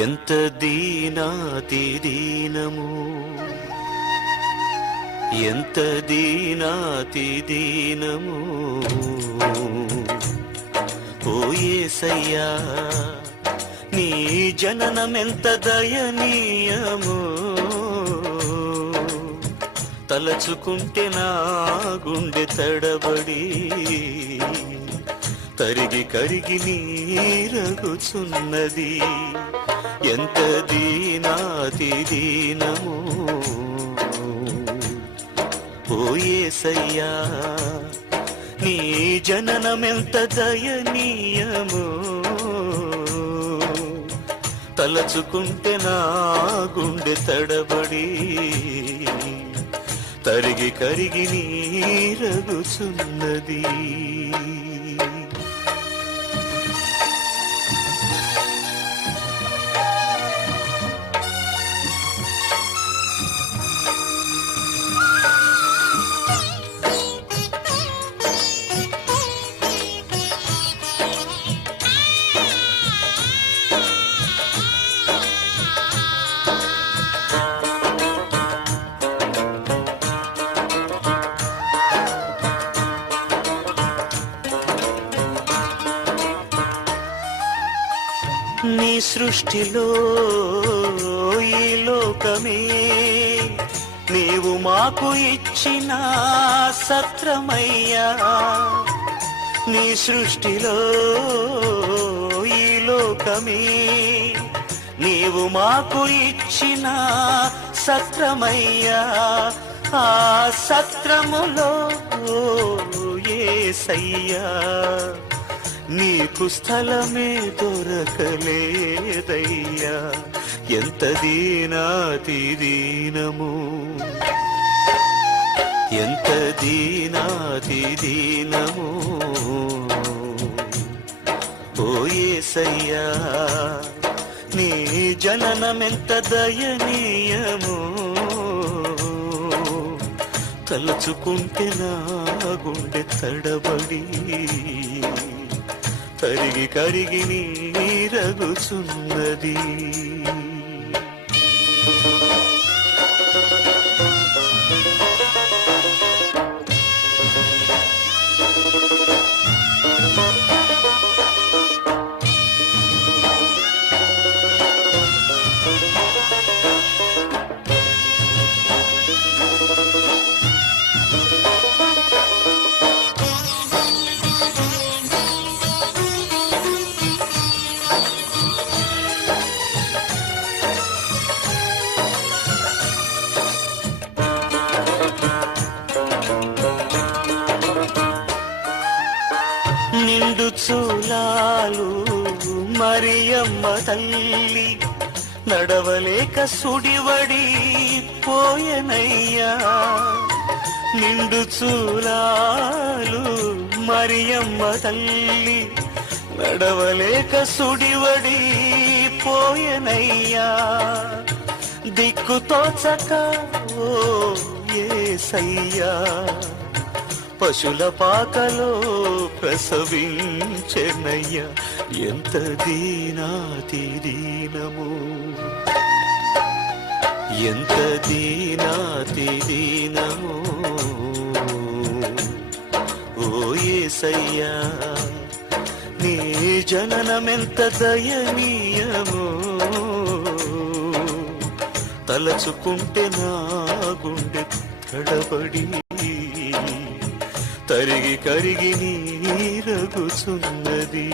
ఎంత దీనాతి దీనము, ఎంత దీనాతి దీనము. ఓ యేసయ్యా నీ జననమెంత దయనీయము. తలచుకుంటే నా గుండె తడబడి కరిగి కరిగి నీరగుచున్నది. ఎంత దీనాతి దీనము. ఓ యేసయ్యా నీ జననమెంత దయనీయము. తలచుకుంటే నా గుండె తడబడి కరిగి కరిగి నీరగుచున్నది. నీ సృష్టిలో ఈ లోకమే నీవు మాకు ఇచ్చిన సత్రమయ్యా. నీ సృష్టిలో ఈ లోకమే నీవు మాకు ఇచ్చిన సత్రమయ్యా. ఆ సత్రములో యేసయ్యా నీకు స్థలమే దొరకలేదయ్యా. ఎంత దీనాతి దీనము, ఎంత దీనాతి దీనము. ఓ యేసయ్యా నీ జననమెంత దయనీయము. తలచుకుంటే నా గుండె తడబడి కరిగి కరిగి నీరగుచున్నది. నిండు చూలాలు మరియమ్మ తల్లి నడవలేక సుడివడి పోయనయ్యా. నిండు చూలాలు మరియమ్మ తల్లి నడవలేక సుడివడి పోయనయ్యా. దిక్కు తోచక ఓ యేసయ్యా పశుల పాకలో ప్రసవించెనయ్యా. ఎంత దీనాతి దీనము, ఎంత దీనాతి దీనము. ఓ యేసయ్యా నీ జననమెంత దయనీయము. తలచుకుంటే నా గుండె తడబడి కరిగి కరిగి నీరగుచున్నది.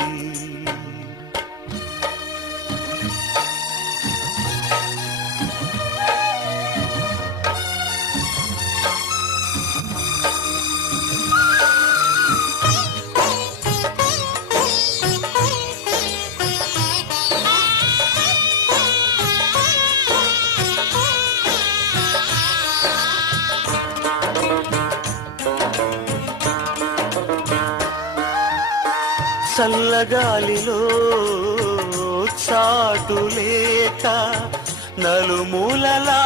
చల్లగాలిలో చాటు లేక నలుమూలలా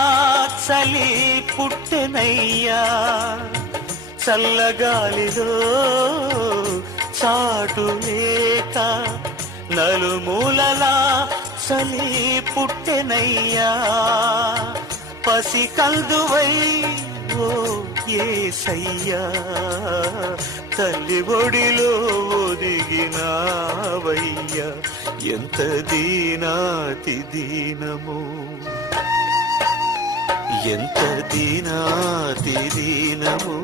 చలి పుట్టెనయ్యా. చల్లగాలిలో చాటు లేక నలుమూలలా చలి పుట్టెనయ్యా పసి కందువై ఓ యేసయ్యా తల్లి ఒడిలో ఒదిగినావయ్యా ఎంత దీనాతి దీనము ఎంత దీనాతి దీనము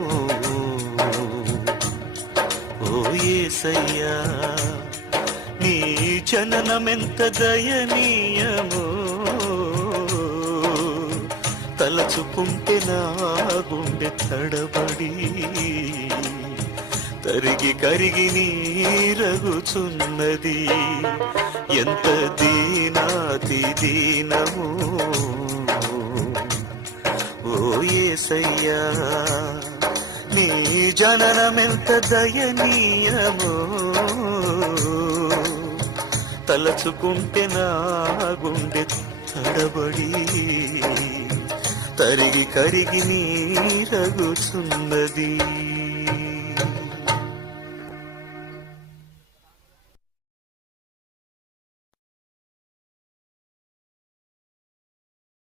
ఓ యేసయ్యా నీ జననమెంత దయనీయము తలచుకుంటే నా గుండె తడబడి తరిగి కరిగి నీరగుచున్నది ఎంత దీనాతి దీనము ఓ యేసయ్యా నీ జననమెంత దయనీయము తలచుకుంటే నా గుండె తడబడి తరిగి కరిగి నీరగుచున్నది